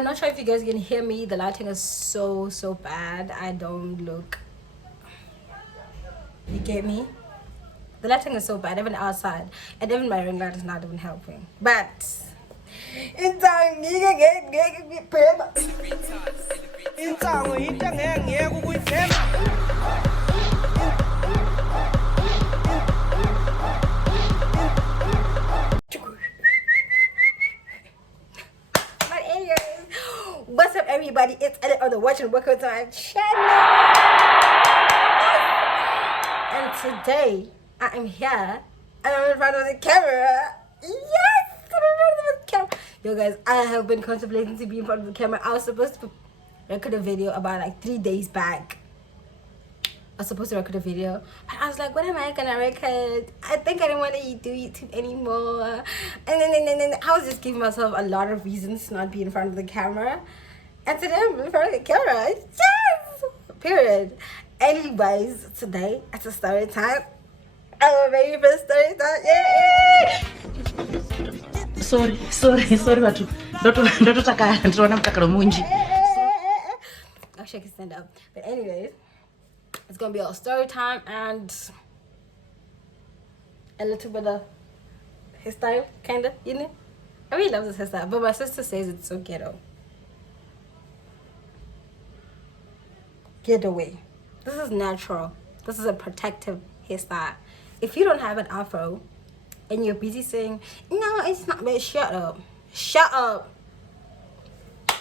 I'm not sure if you guys can hear me. The lighting is so bad. I don't look. You get me? The lighting is so bad, even outside, and even my ring light is not even helping. But but anyways, what's up, everybody? It's Edit on the Watch and welcome to my channel. And today I am here and I'm in front of the camera. Yes, I'm in front of the camera. Yo, guys, I have been contemplating to be in front of the camera. I was supposed to record a video about like 3 days back. I was supposed to record a video, and I was like, "What am I gonna record?" I think I don't want to do YouTube anymore. And then I was just giving myself a lot of reasons to not be in front of the camera. And today I'm in front of the camera. Yes, period. Anyways, today it's a story time. I'm ready for story time. Yeah. Sorry watu. Ndoto taka ndona mtakalo munji. Actually, I can stand up. But anyways, it's gonna be all story time and a little bit of hairstyle, kinda, you know. I really love this hairstyle, but my sister says it's so ghetto. Get away. This is natural. This is a protective hairstyle. If you don't have an afro and you're busy saying, "No, it's not," but shut up. Shut up.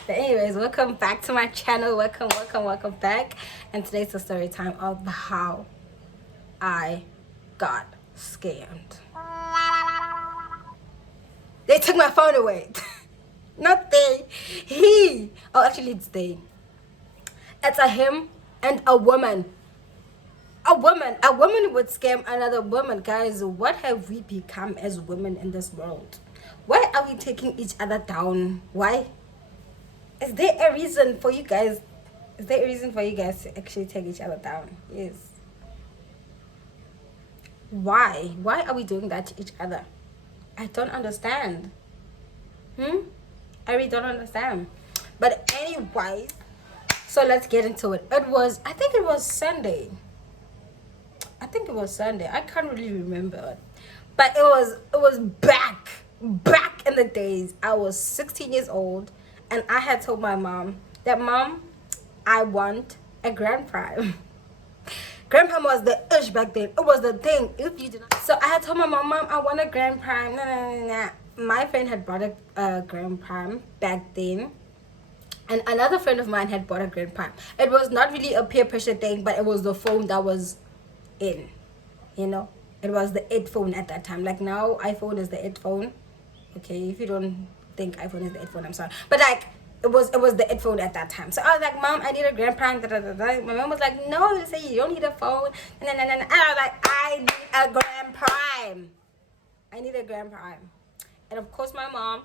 But anyways, welcome back to my channel. Welcome back. And today's the story time of how I got scammed. They took my phone away. Not they. He. Oh, actually, it's they. It's a him and a woman. A woman would scam another woman. Guys, what have we become as women in this world? Why are we taking each other down? Why? Is there a reason for you guys? Is there a reason for you guys to actually take each other down? Yes. Why? Why are we doing that to each other? I don't understand. I really don't understand. But anyways, so let's get into it. I think it was Sunday. I can't really remember. But it was back in the days. I was 16 years old and I had told my mom that, "Mom, I want a Grand Prime." Grand Prime was the ish back then. It was the thing. If you did not, so I had told my mom, "Mom, I want a Grand Prime." Nah. My friend had bought a Grand Prime back then, and another friend of mine had bought a Grand Prime. It was not really a peer pressure thing, but it was the phone that was in, you know. It was the it phone at that time. Like now, iPhone is the it phone. Okay, if you don't think iPhone is the it phone, I'm sorry, but like it was the it phone at that time. So I was like, "Mom, I need a Grand Prime." My mom was like, "No, you say you don't need a phone." And I was like, "I need a Grand Prime. I need a Grand Prime." And of course, my mom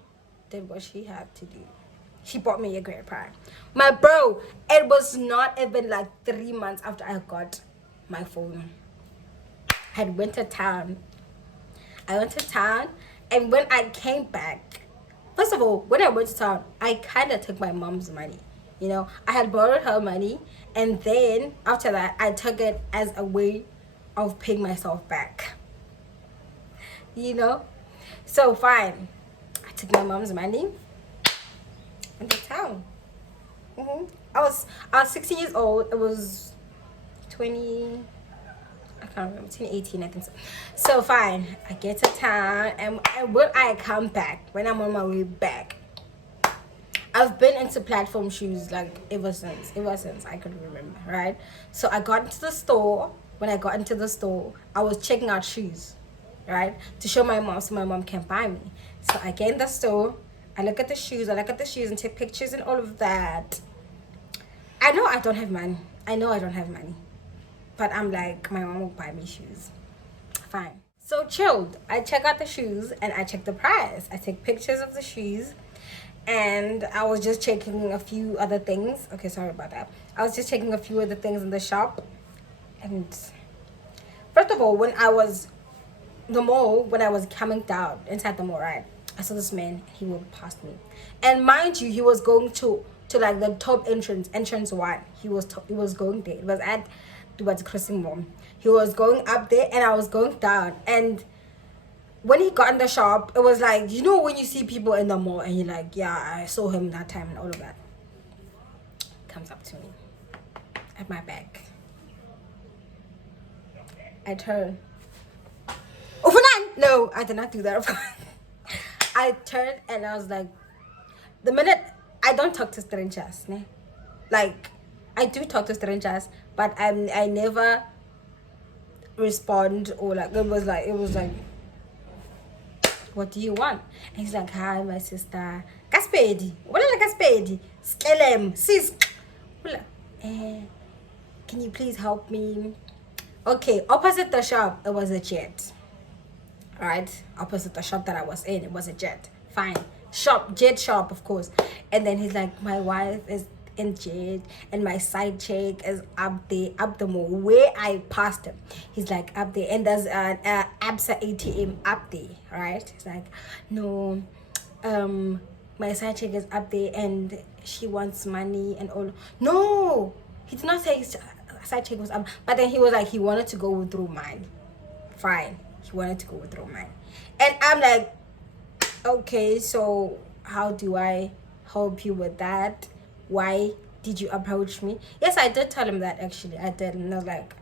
did what she had to do. She bought me a Grand Prime. My bro, it was not even like 3 months after I got my phone. I went to town, and when I came back, first of all, when I went to town, I kind of took my mom's money. You know, I had borrowed her money, and then after that, I took it as a way of paying myself back. You know, so fine, I took my mom's money in the town. I was 16 years old. It was 20. I can't remember, 2018, I think so. So fine, I get to town, and when I come back, when I'm on my way back, I've been into platform shoes like ever since I could remember, right? So I got into the store. When I got into the store, I was checking out shoes, right, to show my mom so my mom can buy me. So I get in the store, I look at the shoes and take pictures and all of that. I know I don't have money. But I'm like, my mom will buy me shoes. Fine. So chilled. I check out the shoes and I check the price. I take pictures of the shoes, and I was just checking a few other things. Okay, sorry about that. I was just checking a few other things in the shop. And first of all, when I was coming down inside the mall, right, I saw this man. He walked past me, and mind you, he was going to like the top entrance one. He was going there. It was at towards crossing room. He was going up there, and I was going down. And when he got in the shop, it was like, you know, when you see people in the mall and you're like, yeah, I saw him that time and all of that. Comes up to me at my back. I turn. Oh, no, I did not do that. I turned and I was like, the minute I don't talk to strangers, ne? Like, I do talk to strangers, but I never respond, or like it was like, what do you want? And he's like, hi, my sister. Gaspedi. What is Gaspedi? Skelem. Sis. Can you please help me? Okay, opposite the shop, it was a jet. Alright, opposite the shop that I was in, it was a jet. Fine. Jet shop, of course. And then he's like, my wife is in jet, and my side chick is up there, up the mall where I passed him. He's like, up there, and there's an Absa ATM up there, right? He's like, no, my side chick is up there and she wants money and all. No, he did not say his side chick was up, but then he was like, he wanted to go through mine. Fine, he wanted to go through mine. And I'm like, okay, so how do I help you with that? Why did you approach me? Yes, I did tell him that, actually. I did. And I was like,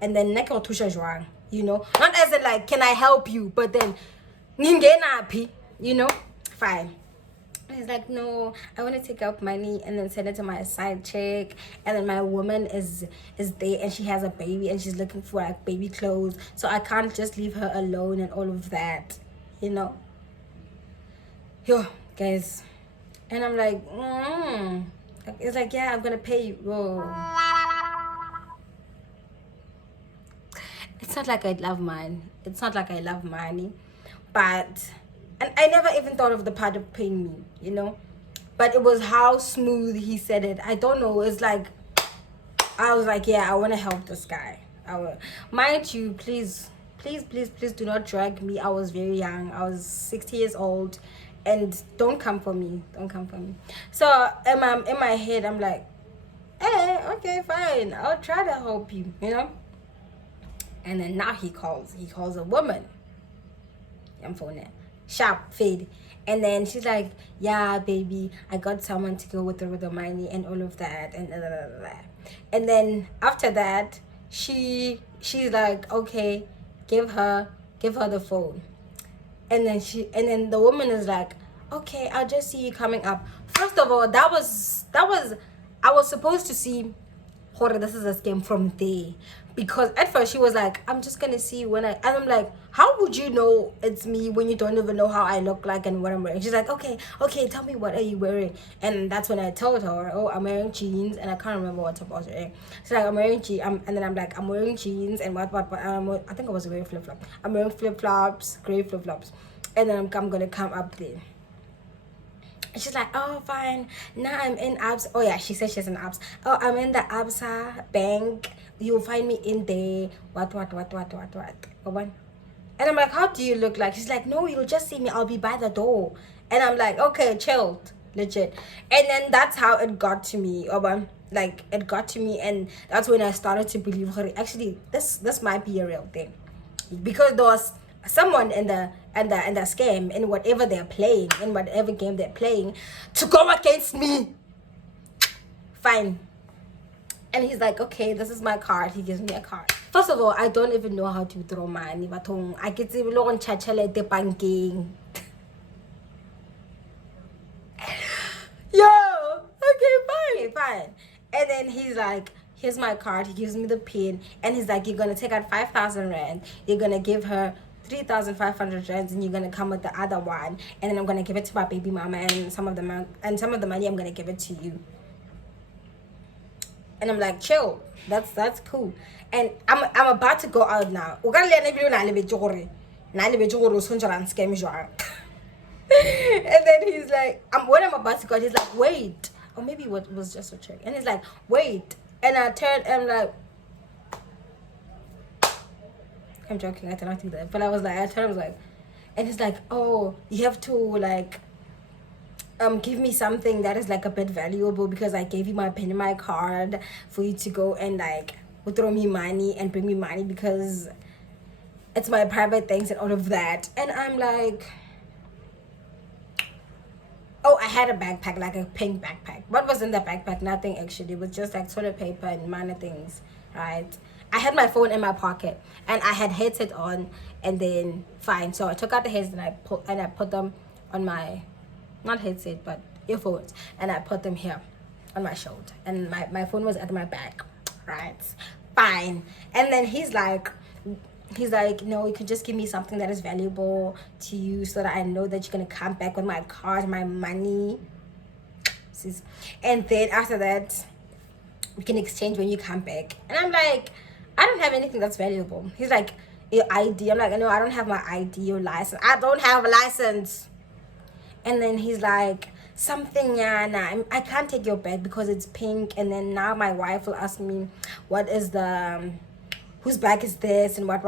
and then you know, not as in like, can I help you, but then you know, fine. And he's like, no, I want to take out money and then send it to my side chick, and then my woman is there and she has a baby and she's looking for like baby clothes, so I can't just leave her alone and all of that, you know. Yo, guys. And I'm like, it's like, yeah, I'm gonna pay you. Whoa. It's not like I love money. It's not like I love money, but, and I never even thought of the part of paying me, you know. But it was how smooth he said it. I don't know. It's like, I was like, yeah, I want to help this guy. Mind you, please do not drag me. I was very young. I was 60 years old. And don't come for me. So in my head, I'm like, okay, fine. I'll try to help you, you know. And then now he calls a woman. I'm phoning. Sharp fade. And then she's like, yeah, baby, I got someone to go with the money and all of that and blah, blah, blah, blah. And then after that, she's like, okay, give her the phone. And then the woman is like, okay, I'll just see you coming up. First of all, that was I was supposed to see this is a scam from there, because at first she was like, I'm just gonna see you when and I'm like, how would you know it's me when you don't even know how I look like and what I'm wearing? She's like, okay, tell me, what are you wearing? And that's when I told her, oh, I'm wearing jeans, and I can't remember what top I was wearing. She's like, I'm wearing jeans, and then I'm like, I'm wearing jeans and what I think I was wearing flip-flop. I'm wearing flip-flops, gray flip-flops, and then I'm gonna come up there. And she's like, oh, fine. Now I'm in Absa. Oh, yeah, she said she's in Absa. Oh, I'm in the Absa bank. You'll find me in there. What? And I'm like, how do you look like? She's like, no, you'll just see me. I'll be by the door. And I'm like, okay, chilled. Legit. And then that's how it got to me. Like, it got to me. And that's when I started to believe her. Actually, this might be a real thing. Because there was someone in the scam, in whatever they're playing, in whatever game they're playing, to go against me. Fine. And he's like, okay, this is my card. He gives me a card. First of all, I don't even know how to withdraw money. But I get to look on the banking. Yo, okay, fine. And then he's like, here's my card. He gives me the pin, and he's like, you're gonna take out 5,000 rand. You're gonna give her 3,500 rands, and you're gonna come with the other one, and then I'm gonna give it to my baby mama, and some of the money I'm gonna give it to you. And I'm like, chill, that's cool. And I'm about to go out now. And then he's like, when I'm about to go, he's like, wait, or maybe it was just a trick. And he's like, wait. And I turned and I'm like, I'm joking, I did not do that. But I was like, I was like, And he's like, oh, you have to like give me something that is like a bit valuable because I gave you my my card for you to go and like throw me money and bring me money because it's my private things and all of that. And I'm like, oh, I had a backpack, like a pink backpack. What was in the backpack? Nothing actually. It was just like toilet paper and minor things, right? I had my phone in my pocket and I had headset on, and then fine. So I took out the headset and I put them on my, not headset but earphones, and I put them here on my shoulder, and my phone was at my back, right? Fine. And then he's like, no, you can just give me something that is valuable to you so that I know that you're gonna come back with my card, my money. And then after that, we can exchange when you come back. And I'm like, I don't have anything that's valuable. He's like, your ID. I'm like, no, I don't have my ID or license. I don't have a license. And then he's like, something, yeah, nah, I can't take your bag because it's pink. And then now my wife will ask me, what is the whose bag is this and what.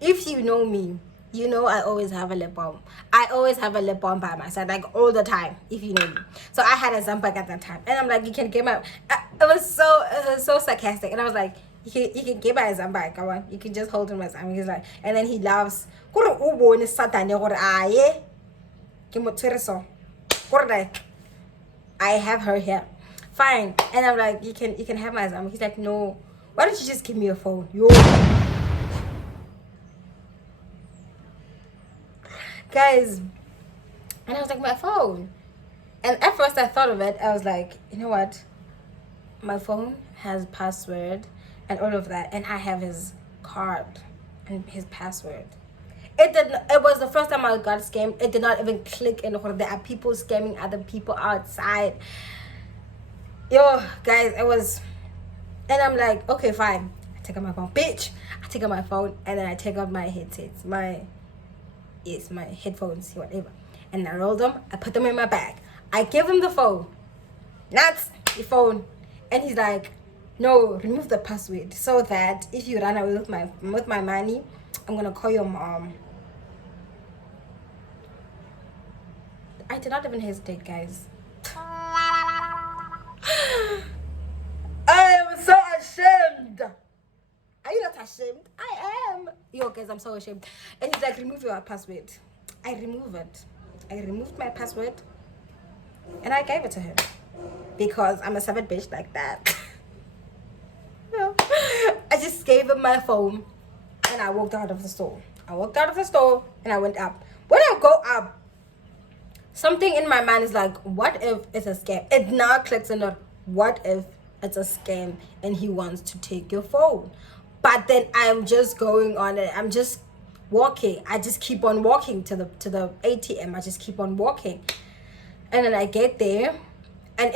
If you know me, you know I always have a lip balm. I always have a lip balm by my side, like all the time, if you know me. So I had a Zambag at that time, and I'm like, you can get my. It was so sarcastic, and I was like, you can get my Zambag, come on, you can just hold him my Zambag. He's like, and then he laughs. I have her here. Fine. And I'm like, you can have my Zambag. He's like, no. Why don't you just give me your phone? Yo. Guys. And I was like, my phone. And at first I thought of it. I was like, you know what? My phone has password and all of that. And I have his card and his password. It was the first time I got scammed. It did not even click in. There are people scamming other people outside. Yo, guys, it was. And I'm like, okay, fine. I take out my phone, bitch. I take out my phone, and then I take out my headsets, my headphones, whatever. And I roll them. I put them in my bag. I give him the phone, not the phone, and he's like, no, remove the password so that if you run away with my money, I'm gonna call your mom. I did not even hesitate, guys. I am so ashamed. Are you not ashamed? I am. Yo, guys, I'm so ashamed. And he's like, remove your password. I remove it. I removed my password and I gave it to him because I'm a savage bitch like that. No. I just gave him my phone and I walked out of the store. And I went up. When I go up, something in my mind is like, what if it's a scam? It now clicks in on, what if it's a scam and he wants to take your phone? But then I'm just going on it. I'm just walking. I just keep on walking to the ATM. I just keep on walking. And then I get there. And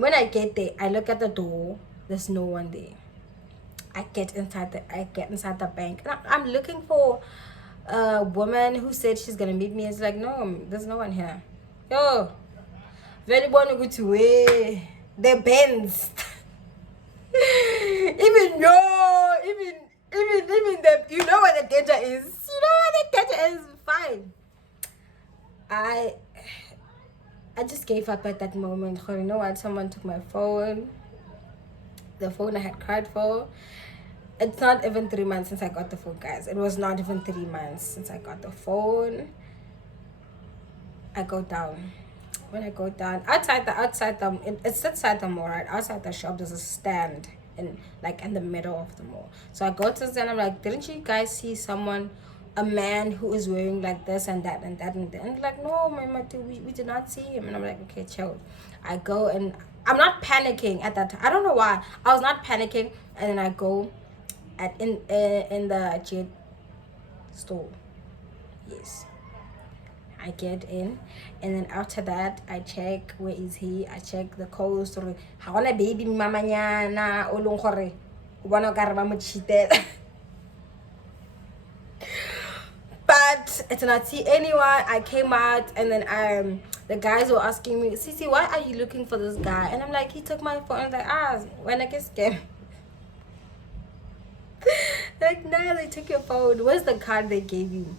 when I get there, I look at the door. There's no one there. I get inside the bank. And I'm looking for a woman who said she's gonna meet me. It's like, no, there's no one here. Yo, very want to go to where the Benz. even the, you know what the danger is. Fine. I just gave up at that moment. You know what? Someone took my phone. The phone I had cried for. It's not even 3 months since I got the phone, guys. It was not even 3 months since I got the phone. I go down. When I go down, it's outside the mall, right? Outside the shop, there's a stand in the middle of the mall. So I go to the stand. I'm like, didn't you guys see a man who is wearing like this and that and that and that? And like, no, my we did not see him. And I'm like, okay, chill. I go and I'm not panicking at that time. I don't know why. I was not panicking. And then I go in the jet store. Yes. I get in, and then after that I check where is he. I check the coast. Or ha gona baby mama nyana o leng gore o bona ka re ba mo cheated. But I did not see anyone. I came out, and then the guys were asking me, Sisi, why are you looking for this guy? And I'm like, he took my phone. I'm like, when I get scammed. Like, nah, they took your phone. Where's the card they gave you?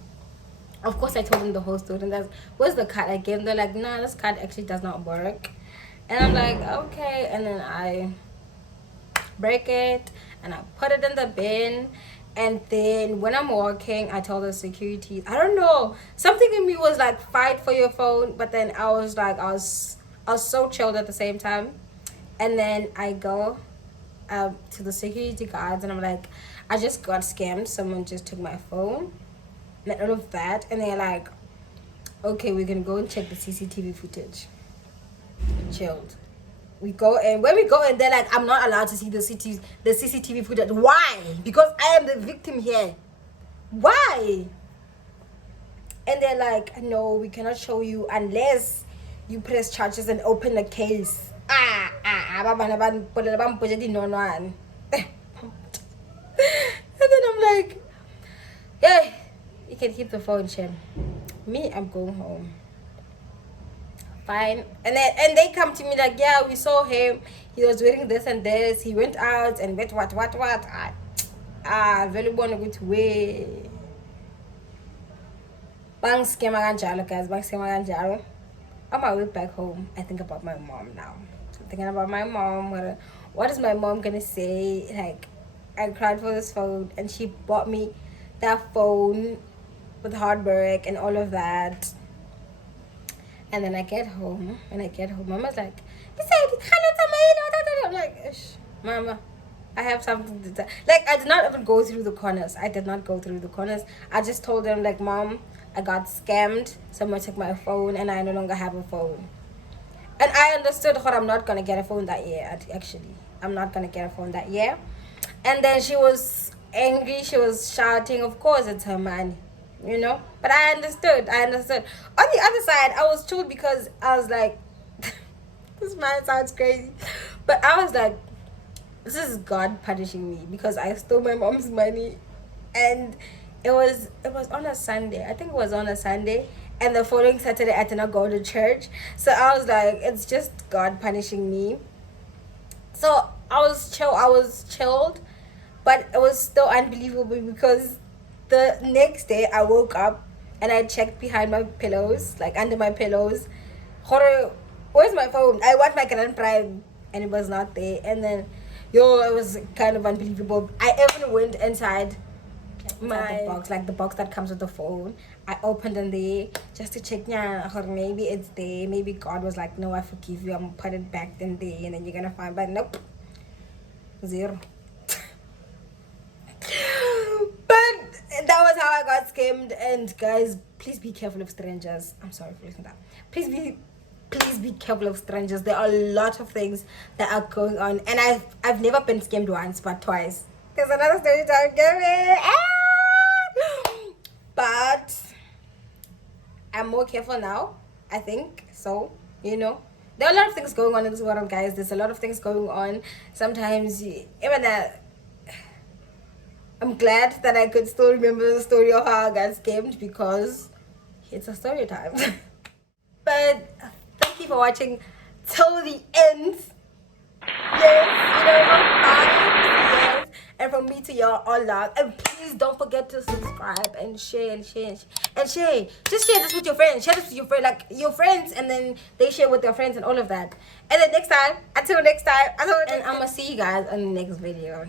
Of course, I told them the whole story. And that's what's the card I gave them. They're like, nah, this card actually does not work. And I'm like, okay. And then I break it and I put it in the bin. And then when I'm walking, I tell the security, I don't know, something in me was like, fight for your phone. But then I was like, I was so chilled at the same time. And then I go to the security guards and I'm like, I just got scammed. Someone just took my phone and all of that. And they're like, okay, we're gonna go and check the CCTV footage. Chilled. We go, and when we go in, they're like, I'm not allowed to see the CCTV footage. Why? Because I am the victim here. Why? And they're like, no, we cannot show you unless you press charges and open a case. And then I'm like, yeah, you can keep the phone, Shem. Me, I'm going home. Fine. And they come to me like, yeah, we saw him. He was wearing this and this. He went out and went what. Very want to go to way. Bang scammer ganjalo, guys. Bang scammer ganjalo. On my way back home, I think about my mom now. I'm thinking about my mom. What is my mom gonna say? Like, I cried for this phone, and she bought me that phone with hard work and all of that. And then I get home, Mama's like, I'm like, ish, Mama, I have something to tell. Like, I did not even go through the corners. I just told them, like, Mom, I got scammed. Someone took my phone, and I no longer have a phone. And I understood her. I'm not going to get a phone that year, actually. I'm not going to get a phone that year. And then she was angry. She was shouting. Of course, it's her money, you know. But I understood. On the other side, I was chilled because I was like, this might sound crazy, but I was like, this is God punishing me because I stole my mom's money. And it was on a Sunday. I think it was on a Sunday. And the following Saturday, I did not go to church. So I was like, it's just God punishing me. So I was chilled, but it was still unbelievable because the next day I woke up and I checked behind my pillows, like under my pillows. Where's my phone? I want my Grand Prime, and it was not there. And then, it was kind of unbelievable. I even went inside the box, like the box that comes with the phone. I opened in there just to check, maybe it's there. Maybe God was like, no, I forgive you. I'm gonna put it back in there, and then you're gonna find. But nope, zero. But that was how I got scammed. And guys, please be careful of strangers. I'm sorry for listening to that. Please be careful of strangers. There are a lot of things that are going on, and I've never been scammed once, but twice. There's another story time. Give me. But I'm more careful now, I think. So, there are a lot of things going on in this world, guys. There's a lot of things going on. Sometimes, even that, I'm glad that I could still remember the story of how I got scammed because it's a story time. But thank you for watching till the end. Yes, and from me to y'all, all love. And please don't forget to subscribe and share. Just share this with your friends. Share this with your friends, like your friends, and then they share with their friends and all of that. And then until next time, and I'm gonna see you guys on the next video.